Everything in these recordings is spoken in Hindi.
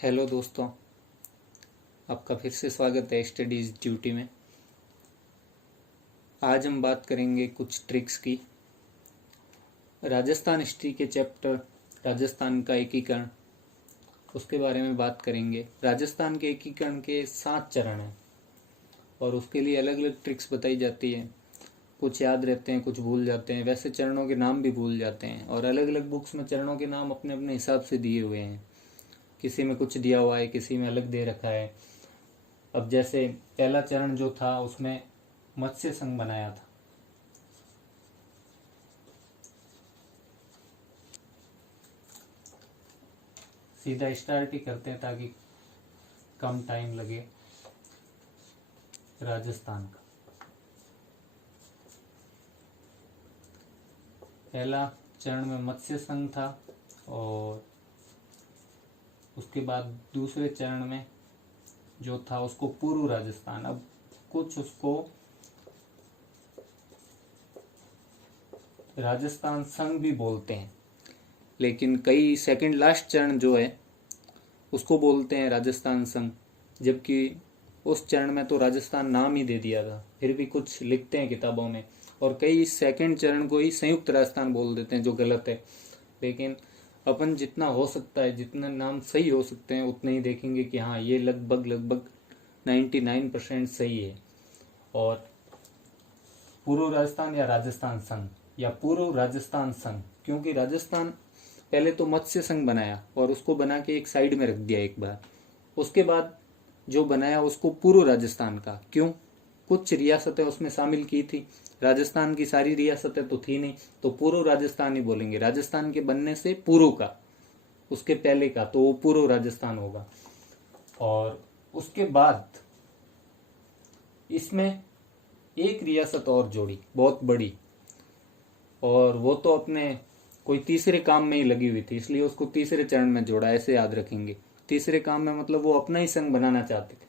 हेलो दोस्तों, आपका फिर से स्वागत है स्टडीज़ ड्यूटी में। आज हम बात करेंगे कुछ ट्रिक्स की। राजस्थान हिस्ट्री के चैप्टर राजस्थान का एकीकरण, उसके बारे में बात करेंगे। राजस्थान के एकीकरण के 7 चरण हैं और उसके लिए अलग अलग ट्रिक्स बताई जाती है। कुछ याद रहते हैं, कुछ भूल जाते हैं। वैसे चरणों के नाम भी भूल जाते हैं और अलग अलग बुक्स में चरणों के नाम अपने अपने हिसाब से दिए हुए हैं। किसी में कुछ दिया हुआ है, किसी में अलग दे रखा है। अब जैसे पहला चरण जो था उसमें मत्स्य संघ बनाया था। सीधा स्टार्ट ही करते हैं ताकि कम टाइम लगे। राजस्थान का पहला चरण में मत्स्य संघ था और उसके बाद दूसरे चरण में जो था उसको पूर्व राजस्थान, अब कुछ उसको राजस्थान संघ भी बोलते हैं, लेकिन कई सेकंड लास्ट चरण जो है उसको बोलते हैं राजस्थान संघ। जबकि उस चरण में तो राजस्थान नाम ही दे दिया था, फिर भी कुछ लिखते हैं किताबों में। और कई सेकंड चरण को ही संयुक्त राजस्थान बोल देते हैं, जो गलत है। लेकिन अपन जितना हो सकता है, जितना नाम सही हो सकते हैं उतने ही देखेंगे कि हाँ ये लगभग 99% सही है। और पूर्व राजस्थान या राजस्थान संघ या पूर्व राजस्थान संघ, क्योंकि राजस्थान पहले तो मत्स्य संघ बनाया और उसको बना के एक साइड में रख दिया एक बार। उसके बाद जो बनाया उसको पूर्व राजस्थान का, क्यों? कुछ रियासतें उसमें शामिल की थी, राजस्थान की सारी रियासतें तो थी नहीं, तो पूर्व राजस्थान ही बोलेंगे। राजस्थान के बनने से पूर्व का, उसके पहले का, तो वो पूर्व राजस्थान होगा। और उसके बाद इसमें एक रियासत और जोड़ी, बहुत बड़ी, और वो तो अपने कोई तीसरे काम में ही लगी हुई थी, इसलिए उसको तीसरे चरण में जोड़ा। ऐसे याद रखेंगे, तीसरे काम में मतलब वो अपना ही संघ बनाना चाहते थे।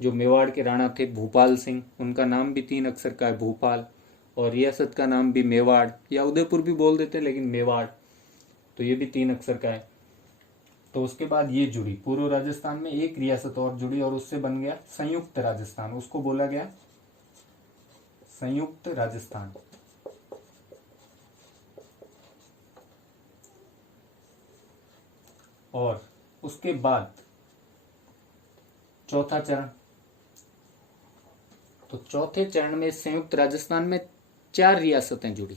जो मेवाड़ के राणा थे भूपाल सिंह, उनका नाम भी 3 अक्षर का है, भूपाल, और रियासत का नाम भी मेवाड़ या उदयपुर भी बोल देते, लेकिन मेवाड़, तो ये भी 3 अक्षर का है। तो उसके बाद ये जुड़ी, पूर्व राजस्थान में एक रियासत और जुड़ी और उससे बन गया संयुक्त राजस्थान। उसको बोला गया संयुक्त राजस्थान। और उसके बाद चौथा चरण, तो चौथे चरण में संयुक्त राजस्थान में 4 रियासतें जुड़ी।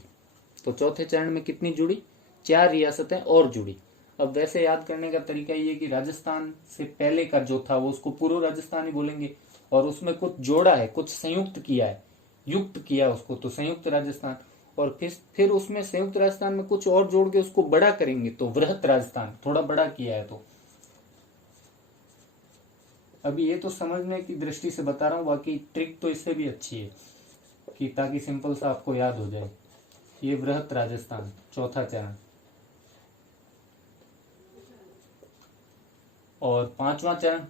तो चौथे चरण में कितनी जुड़ी? 4 रियासतें और जुड़ी। अब वैसे याद करने का तरीका ये कि राजस्थान से पहले का जो था वो उसको पूर्व राजस्थान ही बोलेंगे, और उसमें कुछ जोड़ा है, कुछ संयुक्त किया है, युक्त किया उसको, तो संयुक्त राजस्थान। और फिर उसमें संयुक्त राजस्थान में कुछ और जोड़ के उसको बड़ा करेंगे, तो वृहत राजस्थान, थोड़ा बड़ा किया है। तो अभी ये तो समझने की दृष्टि से बता रहा हूं, बाकी ट्रिक तो इससे भी अच्छी है कि ताकि सिंपल सा आपको याद हो जाए। ये वृहत राजस्थान, चौथा चरण। और पांचवा चरण,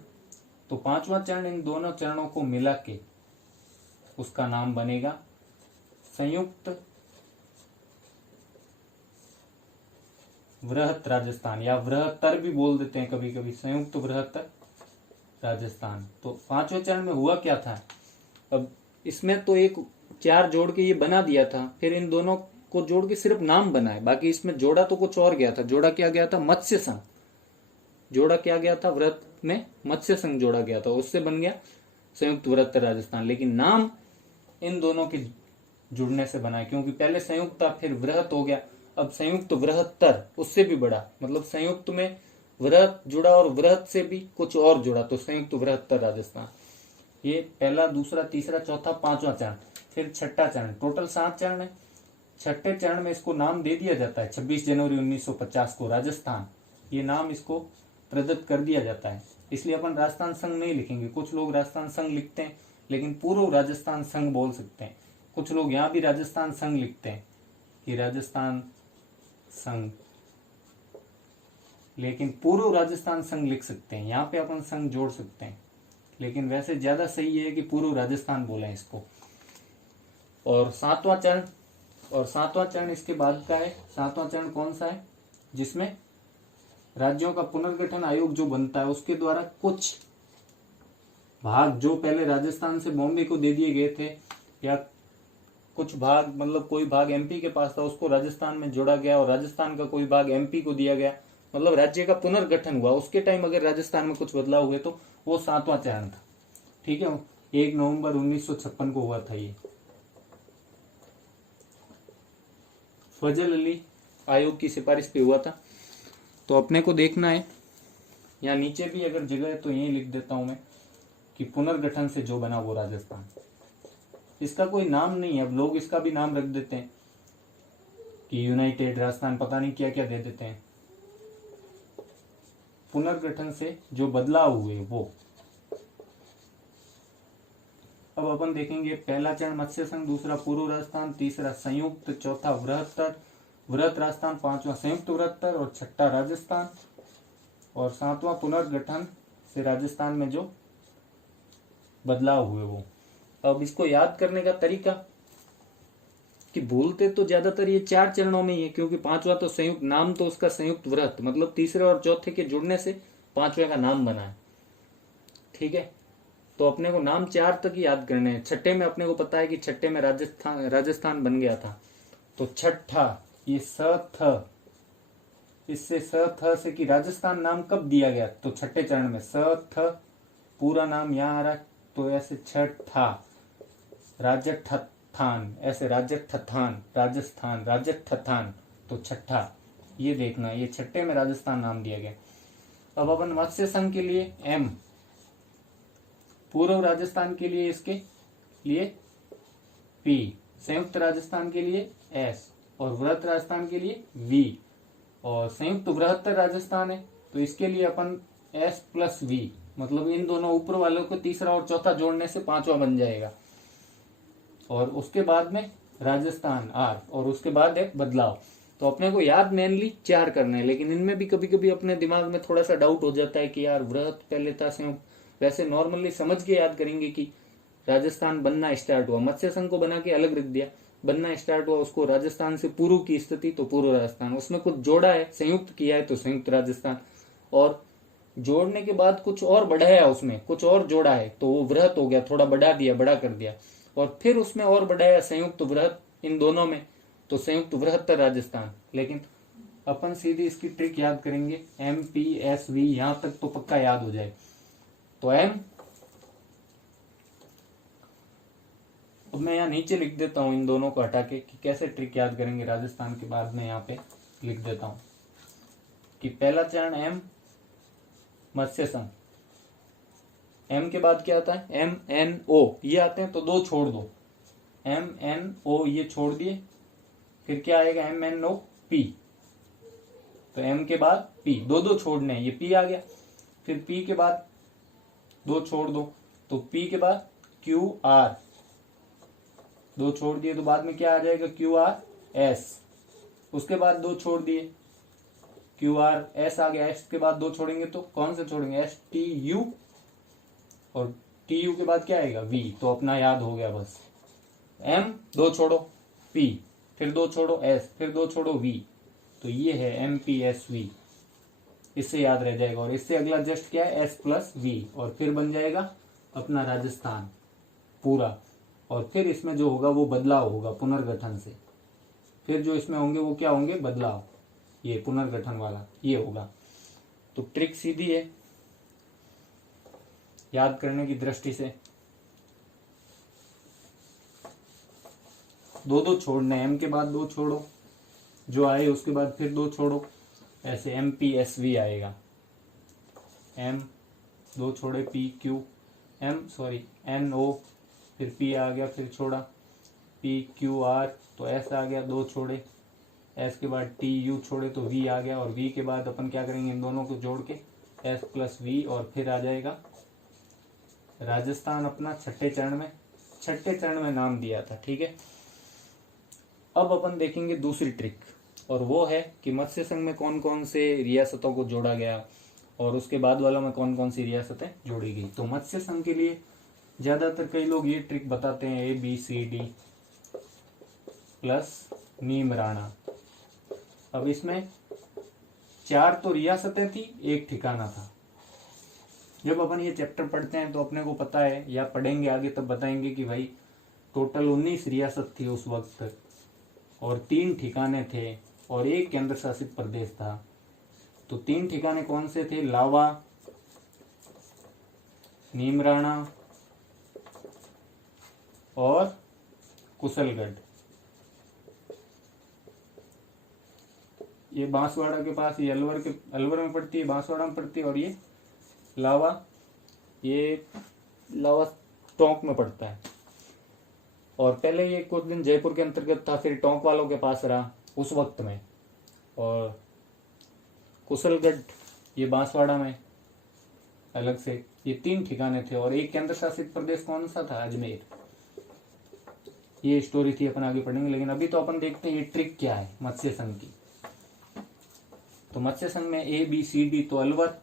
तो पांचवा चरण इन दोनों चरणों को मिला के उसका नाम बनेगा संयुक्त वृहत राजस्थान, या वृहत्तर भी बोल देते हैं कभी कभी, संयुक्त वृहत्तर राजस्थान। तो पांचवें चरण में हुआ क्या था? अब इसमें तो एक 4 जोड़ के ये बना दिया था, फिर इन दोनों को जोड़ के सिर्फ नाम बना है, बाकी इसमें जोड़ा तो कुछ और गया था। जोड़ा क्या गया था? मत्स्य संघ। जोड़ा क्या गया था? व्रत में मत्स्य संघ जोड़ा गया था, उससे बन गया संयुक्त वृहत्तर राजस्थान। लेकिन नाम इन दोनों के जुड़ने से बना है, क्योंकि पहले संयुक्त था फिर वृहत हो गया, अब संयुक्त वृहत्तर, उससे भी बड़ा, मतलब संयुक्त में वृहत जुड़ा और वृहत से भी कुछ और जुड़ा, तो संयुक्त वृहत्तर राजस्थान। ये पहला, दूसरा, तीसरा, चौथा, पांचवा चरण, फिर छठा चरण। टोटल 7 चरण है। छठे चरण में इसको नाम दे दिया जाता है 26 जनवरी 1950 को राजस्थान, ये नाम इसको प्रदत्त कर दिया जाता है। इसलिए अपन राजस्थान संघ नहीं लिखेंगे। कुछ लोग राजस्थान संघ लिखते हैं लेकिन पूर्व राजस्थान संघ बोल सकते हैं। कुछ लोग यहाँ भी राजस्थान संघ लिखते हैं कि राजस्थान संघ, लेकिन पूर्व राजस्थान संघ लिख सकते हैं। यहाँ पे अपन संघ जोड़ सकते हैं, लेकिन वैसे ज्यादा सही है कि पूर्व राजस्थान बोले इसको। और सातवां चरण, इसके बाद का है। सातवां चरण कौन सा है? जिसमें राज्यों का पुनर्गठन आयोग जो बनता है उसके द्वारा कुछ भाग जो पहले राजस्थान से बॉम्बे को दे दिए गए थे, या कुछ भाग मतलब कोई भाग एमपी के पास था उसको राजस्थान में जोड़ा गया, और राजस्थान का कोई भाग एमपी को दिया गया, मतलब राज्य का पुनर्गठन हुआ। उसके टाइम अगर राजस्थान में कुछ बदलाव हुए तो वो 7वां चरण था। ठीक है, 1 नवंबर 1956 को हुआ था ये। फजल अली आयोग की सिफारिश पे हुआ था। तो अपने को देखना है, यहाँ नीचे भी अगर जगह है तो यही लिख देता हूं मैं कि पुनर्गठन से जो बना वो राजस्थान। इसका कोई नाम नहीं है, अब लोग इसका भी नाम रख देते हैं कि यूनाइटेड राजस्थान, पता नहीं क्या क्या दे देते हैं। पुनर्गठन से जो बदलाव हुए वो। अब अपन देखेंगे पहला चरण मत्स्य संघ, दूसरा पूर्व राजस्थान, तीसरा संयुक्त, चौथा वृहत राजस्थान, पांचवा संयुक्त वृहत्तर और छठा राजस्थान, और 7वां पुनर्गठन से राजस्थान में जो बदलाव हुए वो। अब इसको याद करने का तरीका कि बोलते तो ज्यादातर ये 4 चरणों में ही है, क्योंकि 5वां तो संयुक्त, नाम तो उसका संयुक्त वृहत, मतलब तीसरे और चौथे के जुड़ने से 5वें का नाम बना है। ठीक है, तो अपने को नाम 4 तक ही याद करने हैं। छठे में अपने को पता है कि छठे में राजस्थान बन गया था। तो छठा ये स थ, इससे स थ से कि राजस्थान नाम कब दिया गया, तो छठे चरण में। स थ पूरा नाम यहाँ आ रहा है, तो ऐसे छठा राजस्थान, ऐसे राजस्थान राजस्थान राजस्थान, तो छठा ये देखना, ये छठे में राजस्थान नाम दिया गया। अब अपन मत्स्य संघ के लिए एम, पूर्व राजस्थान के लिए इसके लिए पी, संयुक्त राजस्थान के लिए एस, और वृहत राजस्थान के लिए वी, और संयुक्त वृहत्तर राजस्थान है तो इसके लिए अपन एस प्लस वी, मतलब इन दोनों ऊपर वालों को तीसरा और चौथा जोड़ने से 5वां बन जाएगा। और उसके बाद में राजस्थान आर, और उसके बाद एक बदलाव। तो अपने को याद मेनली 4 करने हैं, लेकिन इनमें भी कभी कभी अपने दिमाग में थोड़ा सा डाउट हो जाता है कि यार वृहत पहले था संयुक्त। वैसे नॉर्मली समझ के याद करेंगे कि राजस्थान बनना स्टार्ट हुआ, मत्स्य संघ को बना के अलग रख दिया, बनना स्टार्ट हुआ उसको राजस्थान से पूर्व की स्थिति, तो पूर्व राजस्थान, उसमें कुछ जोड़ा है, संयुक्त किया है तो संयुक्त राजस्थान, और जोड़ने के बाद कुछ और बढ़ाया, उसमें कुछ और जोड़ा है तो वो वृहत हो गया, थोड़ा बढ़ा दिया, बड़ा कर दिया, और फिर उसमें और बढ़ाया संयुक्त वृहत, इन दोनों में तो संयुक्त वृहत्तर राजस्थान। लेकिन अपन सीधी इसकी ट्रिक याद करेंगे, एम पी एस वी, यहां तक तो पक्का याद हो जाए। तो एम, अब मैं यहाँ नीचे लिख देता हूं इन दोनों को हटा के कि कैसे ट्रिक याद करेंगे राजस्थान के बाद में, यहाँ पे लिख देता हूं कि पहला चरण एम मत्स्य संघ, एम के बाद क्या आता है, एम एन ओ, ये आते हैं तो 2 छोड़ दो, एम एन ओ ये छोड़ दिए, फिर क्या आएगा एम एन ओ पी, तो एम के बाद पी, 2 छोड़ने हैं, ये पी आ गया, फिर पी के बाद 2 छोड़ दो, तो पी के बाद क्यू आर, 2 छोड़ दिए तो बाद में क्या आ जाएगा क्यू आर एस, उसके बाद 2 छोड़ दिए क्यू आर एस आ गया, एस के बाद 2 छोड़ेंगे तो कौन से छोड़ेंगे, एस टी यू, और टी यू के बाद क्या आएगा वी, तो अपना याद हो गया बस, एम 2 छोड़ो पी, फिर 2 छोड़ो एस, फिर 2 छोड़ो वी, तो ये है एम पी एस वी, इससे याद रह जाएगा। और इससे अगला जस्ट क्या है एस प्लस वी, और फिर बन जाएगा अपना राजस्थान पूरा, और फिर इसमें जो होगा वो बदलाव होगा पुनर्गठन से, फिर जो इसमें होंगे वो क्या होंगे बदलाव, ये पुनर्गठन वाला ये होगा। तो ट्रिक सीधी है याद करने की दृष्टि से, 2 छोड़ने, एम के बाद 2 छोड़ो, जो आए उसके बाद फिर 2 छोड़ो, ऐसे एम पी एस वी आएगा, एम 2 छोड़े P Q M sorry N O, फिर पी आ गया, फिर छोड़ा पी क्यू आर, तो एस आ गया, 2 छोड़े, एस के बाद टी यू छोड़े तो वी आ गया, और वी के बाद अपन क्या करेंगे इन दोनों को जोड़ के एस प्लस वी, और फिर आ जाएगा राजस्थान अपना छठे चरण में नाम दिया था। ठीक है, अब अपन देखेंगे दूसरी ट्रिक, और वो है कि मत्स्य संघ में कौन कौन से रियासतों को जोड़ा गया और उसके बाद वालों में कौन कौन सी रियासतें जोड़ी गई। तो मत्स्य संघ के लिए ज्यादातर कई लोग ये ट्रिक बताते हैं, A B C D plus Neem Rana. अब इसमें 4 तो रियासतें थी, एक ठिकाना था। जब अपन ये चैप्टर पढ़ते हैं तो अपने को पता है, या पढ़ेंगे आगे तब बताएंगे कि भाई टोटल 19 रियासत थी उस वक्त, और 3 ठिकाने थे और एक केंद्र शासित प्रदेश था। तो 3 ठिकाने कौन से थे? लावा, नीमराणा और कुशलगढ़। ये बांसवाड़ा के पास, ये अलवर में पड़ती है, बांसवाड़ा में पड़ती है, और ये लावा टोंक में पड़ता है। और पहले ये कुछ दिन जयपुर के अंतर्गत था, फिर टोंक वालों के पास रहा उस वक्त में। और कुशलगढ़ ये बांसवाड़ा में अलग से। ये 3 ठिकाने थे और एक केंद्र शासित प्रदेश कौन सा था? अजमेर। ये स्टोरी थी, अपन आगे पढ़ेंगे। लेकिन अभी तो अपन देखते हैं ये ट्रिक क्या है मत्स्य संघ की। तो मत्स्य संघ में A B C D, तो अलवर,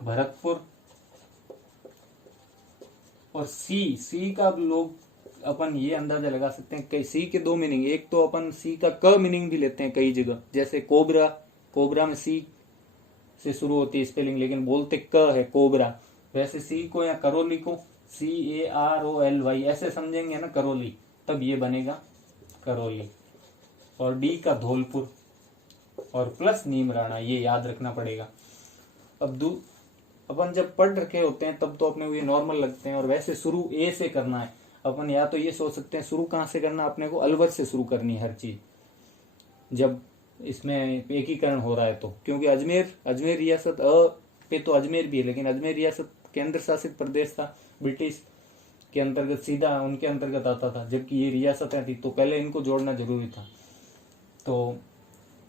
भरतपुर और सी का लोग अपन ये अंदाजा लगा सकते हैं कि सी के 2 मीनिंग। एक तो अपन सी का क मीनिंग भी लेते हैं कई जगह, जैसे कोबरा में सी से शुरू होती है स्पेलिंग, लेकिन बोलते क है कोबरा। वैसे सी को या करौली को CAROLY ऐसे समझेंगे ना, करौली, तब ये बनेगा करौली। और डी का धौलपुर और प्लस नीमराणा, ये याद रखना पड़ेगा। अब अपन जब पढ़ रखे होते हैं तब तो अपने को ये नॉर्मल लगते हैं, और वैसे शुरू ए से करना है अपन। या तो ये सोच सकते हैं शुरू कहाँ से करना, अपने को अलवर से शुरू करनी है हर चीज, जब इसमें एकीकरण हो रहा है तो। क्योंकि अजमेर रियासत पे तो अजमेर भी है, लेकिन अजमेर रियासत केंद्र शासित प्रदेश था, ब्रिटिश के अंतर्गत, सीधा उनके अंतर्गत आता था, जबकि ये रियासतें थी, तो पहले इनको जोड़ना जरूरी था। तो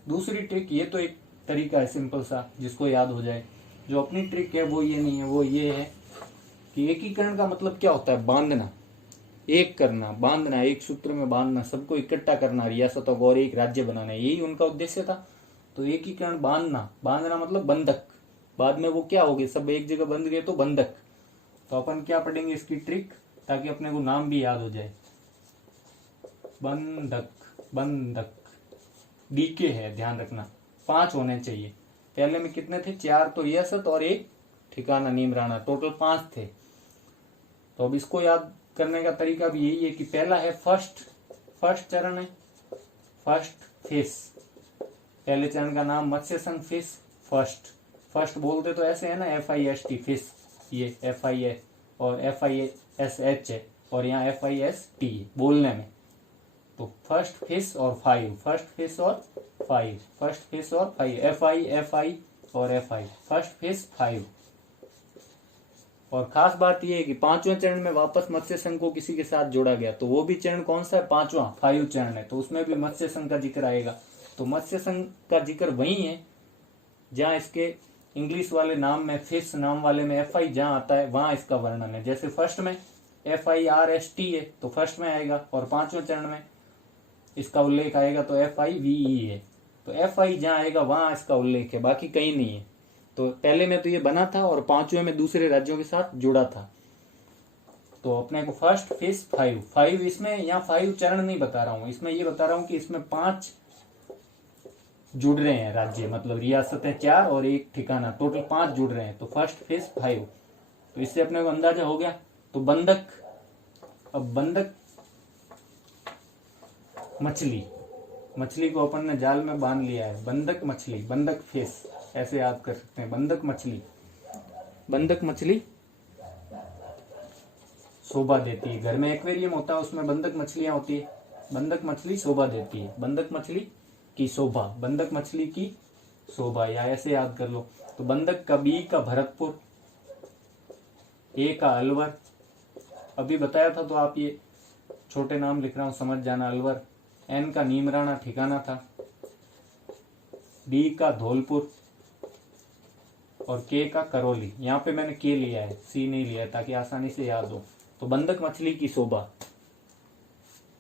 दूसरी ट्रिक, ये तो एक तरीका है सिंपल सा जिसको याद हो जाए। जो अपनी ट्रिक है वो ये नहीं है, वो ये है कि एकीकरण का मतलब क्या होता है? बांधना, एक करना, बांधना, एक सूत्र में बांधना, सबको इकट्ठा करना, रियासतों को, और एक राज्य बनाना, यही उनका उद्देश्य था। तो एकीकरण, बांधना मतलब बंधक। बाद में वो क्या हो गए, सब एक जगह बंध गए तो बंधक। तो अपन क्या पढ़ेंगे इसकी ट्रिक, ताकि अपने को नाम भी याद हो जाए। बंधक डीके है, ध्यान रखना, 5 होने चाहिए। पहले में कितने थे? 4 तो रियासत और एक ठिकाना नीमराणा, टोटल 5 थे। तो अब इसको याद करने का तरीका भी यही है कि पहला है फर्स्ट चरण है, फर्स्ट फिश। पहले चरण का नाम मत्स्य संघ फिश। फर्स्ट बोलते तो ऐसे है ना, FIST फिश, ये FI और FISH है, और यहाँ FIST बोलने में। तो फर्स्ट फिश और 5, फर्स्ट फिश और 5, फर्स्ट फिश और 5, FI और FI, फर्स्ट फिश 5। और खास बात यह है कि 5वें चरण में वापस मत्स्य संघ को किसी के साथ जोड़ा गया, तो वो भी चरण कौन सा है? 5वां, 5 चरण है, तो उसमें भी मत्स्य संघ का जिक्र आएगा। तो मत्स्य संघ का जिक्र वही है जहां इसके इंग्लिश वाले नाम में, फिश नाम वाले में FI जहां आता है वहां इसका वर्णन है। जैसे फर्स्ट में FIRST है तो फर्स्ट में आएगा, और 5वें चरण में इसका उल्लेख आएगा तो FIVE है। तो FI जहां आएगा वहां इसका उल्लेख है, बाकी कहीं नहीं है। तो पहले में तो ये बना था और 5वें में दूसरे राज्यों के साथ जुड़ा था। तो अपने को फर्स्ट फिश 5 इसमें, यहाँ 5 चरण नहीं बता रहा हूं, इसमें ये बता रहा हूं कि इसमें 5 जुड़ रहे हैं राज्य, मतलब रियासतें 4 और एक ठिकाना, टोटल 5 जुड़ रहे हैं। तो फर्स्ट फिश 5, तो इससे अपने को अंदाजा हो गया। तो बंधक, अब बंधक मछली को अपन ने जाल में बांध लिया है, बंधक मछली, बंधक फिश, ऐसे याद कर सकते हैं। बंधक मछली शोभा देती है। घर में एक्वेरियम होता है, उसमें बंधक मछलियां होती है, बंधक मछली शोभा देती है, बंधक मछली की शोभा, बंधक मछली की शोभा, या ऐसे याद कर लो। तो बंधक का B का भरतपुर, A का अलवर, अभी बताया था तो आप ये छोटे नाम लिख रहा हूं, समझ जाना, अलवर। N का नीमराणा ठिकाना था, D का धौलपुर और K का करौली। यहाँ पे मैंने K लिया है, C नहीं लिया है, ताकि आसानी से याद हो। तो बंधक मछली की शोभा,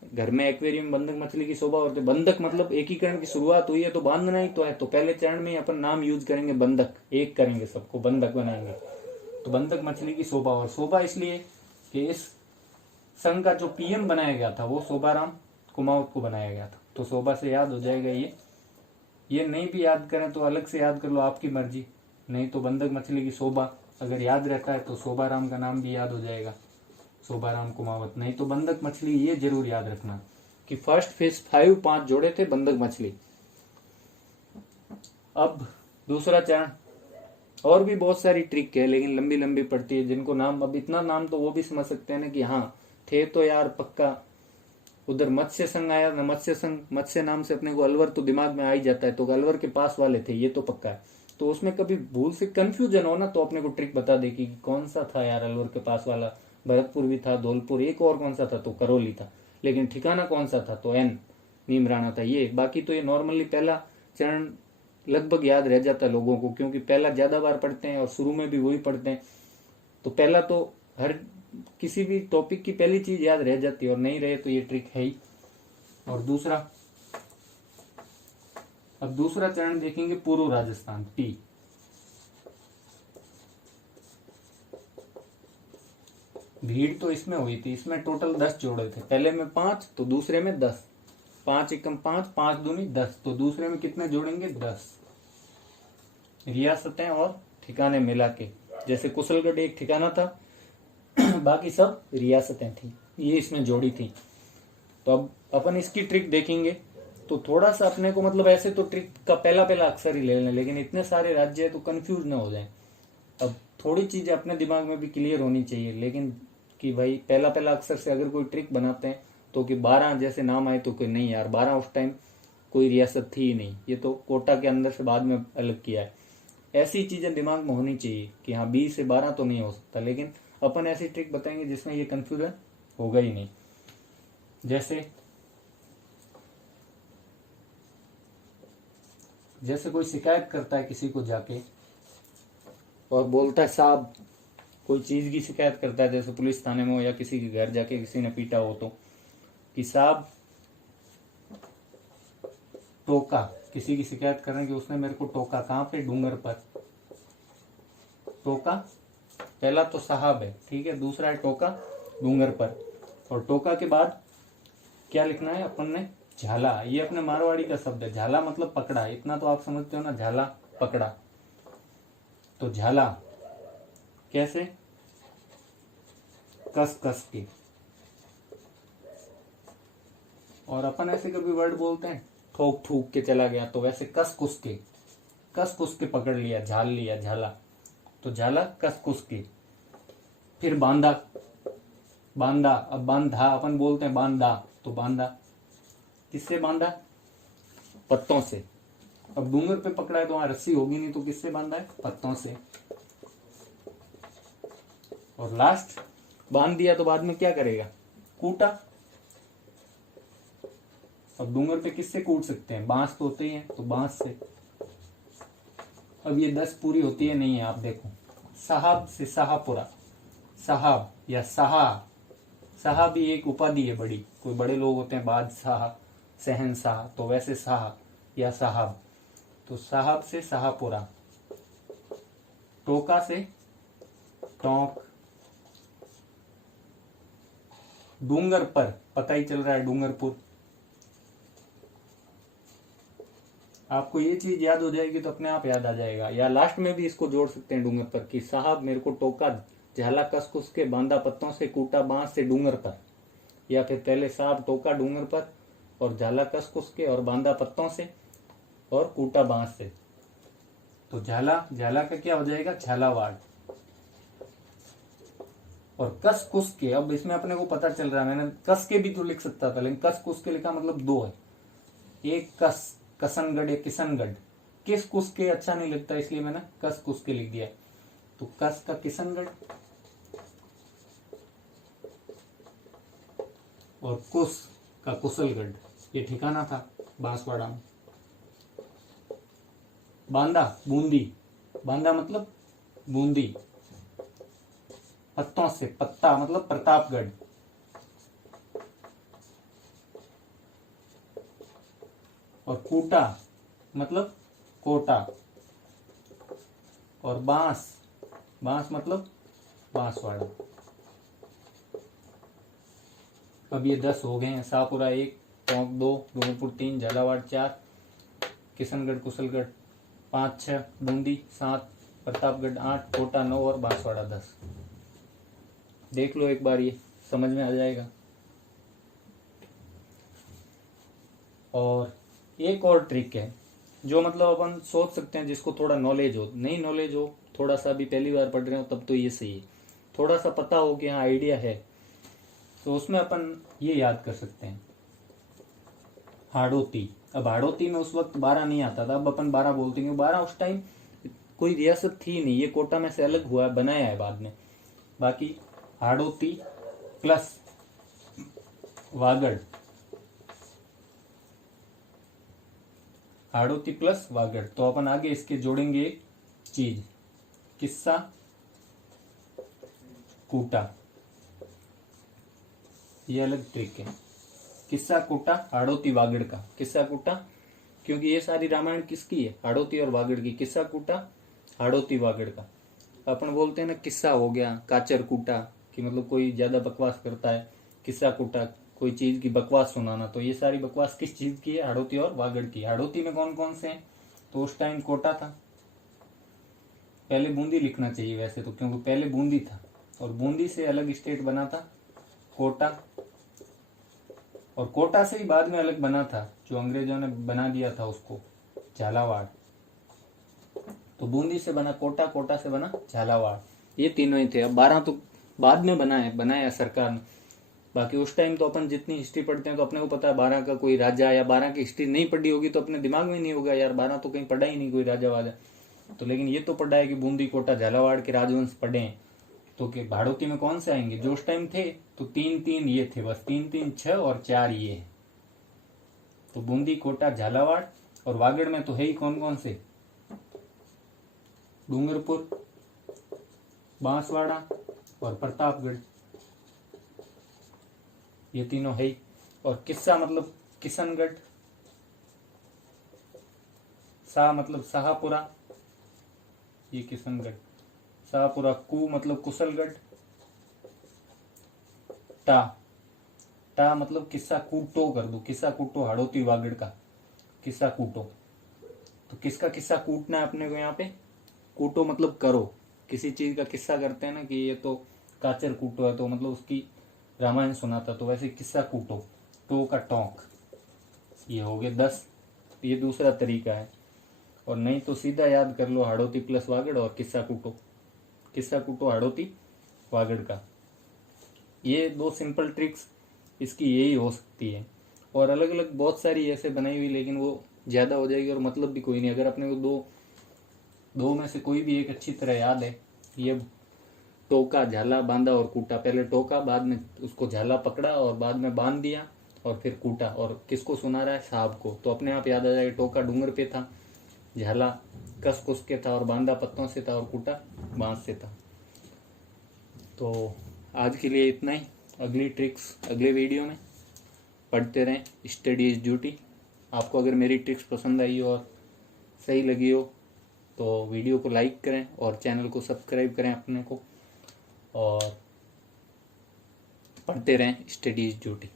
घर में एक्वेरियम, बंधक मछली की शोभा। और बंधक मतलब एकीकरण की शुरुआत हुई है तो बांधना ही तो है। तो पहले चरण में अपन नाम यूज करेंगे बंधक, एक करेंगे, सबको बंधक बनाएंगे। तो बंधक मछली की शोभा, और शोभा इसलिए कि इस संघ का जो PM बनाया गया था वो शोभाराम कुमावत को बनाया गया था। तो शोभा से याद हो जाएगा ये ये नहीं भी याद करें तो अलग से याद कर लो, आपकी मर्जी। नहीं तो बंधक मछली की शोभा अगर याद रहता है तो शोभाराम का नाम भी याद हो जाएगा, शोभाराम कुमावत। नहीं तो बंधक मछली ये जरूर याद रखना कि फर्स्ट फिश 5 जोड़े थे बंधक मछली। अब दूसरा चरण, और भी बहुत सारी ट्रिक है लेकिन लंबी लंबी पड़ती है, जिनको नाम, अब इतना नाम तो वो भी समझ सकते हैं ना कि हाँ थे तो यार पक्का। उधर मत्स्य संघ आया ना, मत्स्य संघ, मत्स्य नाम से अपने को अलवर तो दिमाग में आ ही जाता है, तो अलवर के पास वाले थे ये तो पक्का है। तो उसमें कभी भूल से कंफ्यूजन हो ना तो अपने को ट्रिक बता दे कि कौन सा था यार अलवर के पास वाला, भरतपुर भी था, धौलपुर, एक और कौन सा था तो करौली था, लेकिन ठिकाना कौन सा था तो एन नीमराना था ये। बाकी तो ये नॉर्मली पहला चरण लगभग याद रह जाता है लोगों को, क्योंकि पहला ज्यादा बार पढ़ते हैं और शुरू में भी वही पढ़ते हैं। तो पहला तो हर किसी भी टॉपिक की पहली चीज याद रह जाती है, और नहीं रहे तो ये ट्रिक है ही। और दूसरा, अब दूसरा चरण देखेंगे पूर्व राजस्थान, पी। भीड़ तो इसमें हुई थी, इसमें टोटल 10 जोड़े थे, पहले में 5 तो दूसरे में 10, 5 एकम 5, 5 दूनी 10, तो दूसरे में कितने जोड़ेंगे 10 रियासतें और ठिकाने मिला के। जैसे कुशलगढ़ एक ठिकाना था बाकी सब रियासतें थी, ये इसमें जोड़ी थी। तो अब अपन इसकी ट्रिक देखेंगे तो थोड़ा सा अपने को, मतलब ऐसे तो ट्रिक का पहला पहला अक्षर ही ले लें, लेकिन इतने सारे राज्य है तो कंफ्यूज ना हो जाए। अब थोड़ी चीजें अपने दिमाग में भी क्लियर होनी चाहिए, लेकिन कि भाई पहला पहला अक्षर से अगर कोई ट्रिक बनाते हैं तो कि 12 जैसे नाम आए तो कोई नहीं यार 12 उस टाइम कोई रियासत थी ही नहीं, ये तो कोटा के अंदर से बाद में अलग किया है। ऐसी चीजें दिमाग में होनी चाहिए कि हाँ 20 से 12 तो नहीं हो सकता, लेकिन अपन ऐसी ट्रिक बताएंगे जिसमें ये कंफ्यूजन होगा ही नहीं। जैसे कोई शिकायत करता है किसी को जाके और बोलता है साहब, कोई चीज की शिकायत करता है, जैसे पुलिस थाने में हो या किसी के घर जाके किसी ने पीटा हो तो, कि साहब टोका, किसी की शिकायत कर रहे हैं कि उसने मेरे को टोका, कहाँ पे, डूंगर पर। टोका पहला तो साहब है, ठीक है, दूसरा है टोका डूंगर पर, और टोका के बाद क्या लिखना है अपन ने, झाला। ये अपने मारवाड़ी का शब्द है, झाला मतलब पकड़ा, इतना तो आप समझते हो ना, झाला पकड़ा। तो झाला कैसे, कस कस के। और अपन ऐसे कभी वर्ड बोलते हैं ठोक ठूक के चला गया, तो वैसे कस कुस के पकड़ लिया, झाल लिया, झाला। तो झाला कस कुस के। फिर बांधा, बांधा, अब बांधा अपन बोलते हैं बांधा, तो बांधा किससे बांधा, पत्तों से। अब डूंगर पे पकड़ा है तो वहां रस्सी होगी नहीं, तो किससे बांधा है, पत्तों से। और लास्ट बांध दिया तो बाद में क्या करेगा, कूटा। अब डूंगर पे किससे कूट सकते हैं, बांस तो होते ही है, तो बांस से। अब ये 10 पूरी होती है नहीं है, आप देखो, साहब से साहापुरा, साहब या साहा, साहा भी एक उपाधि है बड़ी, कोई बड़े लोग होते हैं बादशाह, शहनशाह, तो वैसे साहा या साहब। तो साहब से साहापुरा, टोका से टोंक, डूंगर पर पता ही चल रहा है डूंगरपुर। आपको ये चीज याद हो जाएगी तो अपने आप याद आ जाएगा। या लास्ट में भी इसको जोड़ सकते हैं डूंगर पर, कि साहब मेरे को टोका, झाला कस कुस के, बांधा पत्तों से, कूटा बांस से डूंगर पर। या फिर पहले साहब टोका डूंगर पर, और झाला कस कुस के, और बांधा पत्तों से, और कूटा बांस से। तो झाला, झाला का क्या हो जाएगा, झालावाड़। और कस कुस के, अब इसमें अपने को पता चल रहा है, मैंने कस के भी तो लिख सकता था, लेकिन कस कुस के लिखा मतलब 2 है, एक कस कसनगढ़ या किशनगढ़, किस कुस के अच्छा नहीं लगता इसलिए मैंने कस कुस के लिख दिया। तो कस का किशनगढ़ और कुस का कुशलगढ़, ये ठिकाना था बांसवाड़ा में। बांदा बूंदी, बांदा मतलब बूंदी, पत्तों से, पत्ता मतलब प्रतापगढ़, और कूटा मतलब कोटा, और बांस, बांस मतलब बांसवाड़ा। अब ये 10 हो गए हैं, शाहपुरा 1, टोंक 2, डूंगरपुर 3, झालावाड़ 4, किशनगढ़ कुशलगढ़ 5-6, बूंदी 7, प्रतापगढ़ 8, कोटा 9 और बांसवाड़ा 10। देख लो एक बार, ये समझ में आ जाएगा। और एक और ट्रिक है जो मतलब अपन सोच सकते हैं, जिसको थोड़ा नॉलेज हो, नहीं नॉलेज हो, थोड़ा सा भी पहली बार पढ़ रहे हो तब तो ये सही है, थोड़ा सा पता हो कि हाँ आइडिया है, तो उसमें अपन ये याद कर सकते हैं। हाड़ौती, अब हाड़ौती में उस वक्त 12 नहीं आता था, अब अपन 12 बोलते हैं। 12 उस टाइम कोई रियासत थी नहीं, ये कोटा में से अलग हुआ है, बनाया है बाद में। बाकी हाड़ौती प्लस वागड़, हाड़ौती प्लस वागड़, तो अपन आगे इसके जोड़ेंगे एक चीज, किस्सा कूटा। ये अलग ट्रिक है, किस्सा कूटा हाड़ौती वागड़ का। किस्सा कूटा क्योंकि ये सारी रामायण किसकी है, हाड़ौती और वागड़ की। किस्सा कूटा हाड़ौती वागड़ का। अपन बोलते हैं ना किस्सा हो गया काचर कूटा, कि मतलब कोई ज्यादा बकवास करता है, किस्सा कूटा कोई चीज की बकवास सुनाना। तो ये सारी बकवास किस चीज की है, हाड़ौती और वागड़ की। हाड़ौती में कौन कौन से हैं, तो उस टाइम कोटा था, पहले बूंदी लिखना चाहिए वैसे तो, क्योंकि पहले बूंदी था, और बूंदी से अलग स्टेट बना था कोटा, और कोटा से ही बाद में अलग बना था, जो अंग्रेजों ने बना दिया था उसको झालावाड़। तो बूंदी से बना कोटा, कोटा से बना झालावाड़, ये तीनों ही थे। अब 12 तो बाद में बनाया सरकार ने। बाकी उस टाइम तो अपन जितनी हिस्ट्री पढ़ते हैं तो अपने को पता है 12 का कोई राजा, या 12 की हिस्ट्री नहीं पढ़ी होगी तो अपने दिमाग में नहीं होगा यार 12 तो कहीं पढ़ा ही नहीं कोई राजा वाजा। तो लेकिन ये तो पढ़ा है कि बूंदी कोटा झालावाड़ के राजवंश पढ़े हैं। तो कि हाड़ौती में कौन से आएंगे, जो उस टाइम थे तो 3-3 ये थे बस, 3-3 6 और 4 ये है। तो बूंदी कोटा झालावाड़, और वागड़ में तो है ही कौन कौन से, डूंगरपुर, बांसवाड़ा और प्रतापगढ़, ये तीनों है ही। और किस्सा मतलब किशनगढ़, सा मतलब शाहपुरा, ये किशनगढ़, शाहपुरा, कू मतलब कुशलगढ़, टा, टा मतलब किस्सा कूटो कर दो, किस्सा कूटो हाड़ौती वागड़ का किस्सा कूटो। तो किसका किस्सा कूटना है अपने को यहाँ पे, कूटो मतलब करो, किसी चीज का किस्सा करते हैं ना कि ये तो काचर कूटो है, तो मतलब उसकी रामायण सुनाता, तो वैसे किस्सा कूटो, टो का टोंक। ये हो गए 10, ये दूसरा तरीका है। और नहीं तो सीधा याद कर लो हाड़ौती प्लस वागड़ और किस्सा कूटो हाड़ौती वागड़ का। ये 2 सिंपल ट्रिक्स इसकी यही हो सकती है। और अलग अलग बहुत सारी ऐसे बनाई हुई, लेकिन वो ज्यादा हो जाएगी और मतलब भी कोई नहीं। अगर अपने को दो में से कोई भी एक अच्छी तरह याद है, ये टोका, झाला, बांधा और कूटा। पहले टोका, बाद में उसको झाला पकड़ा और बाद में बांध दिया और फिर कूटा। और किसको सुना रहा है, साहब को, तो अपने आप याद आ जाएगा। टोका डूंगर पे था, झाला कस कुस के था और बांधा पत्तों से था और कूटा बांस से था। तो आज के लिए इतना ही। अगली ट्रिक्स अगले वीडियो में। पढ़ते रहें, स्टडी इज ड्यूटी। आपको अगर मेरी ट्रिक्स पसंद आई और सही लगी हो तो वीडियो को लाइक करें और चैनल को सब्सक्राइब करें अपने को, और पढ़ते रहें, स्टडी इज ड्यूटी।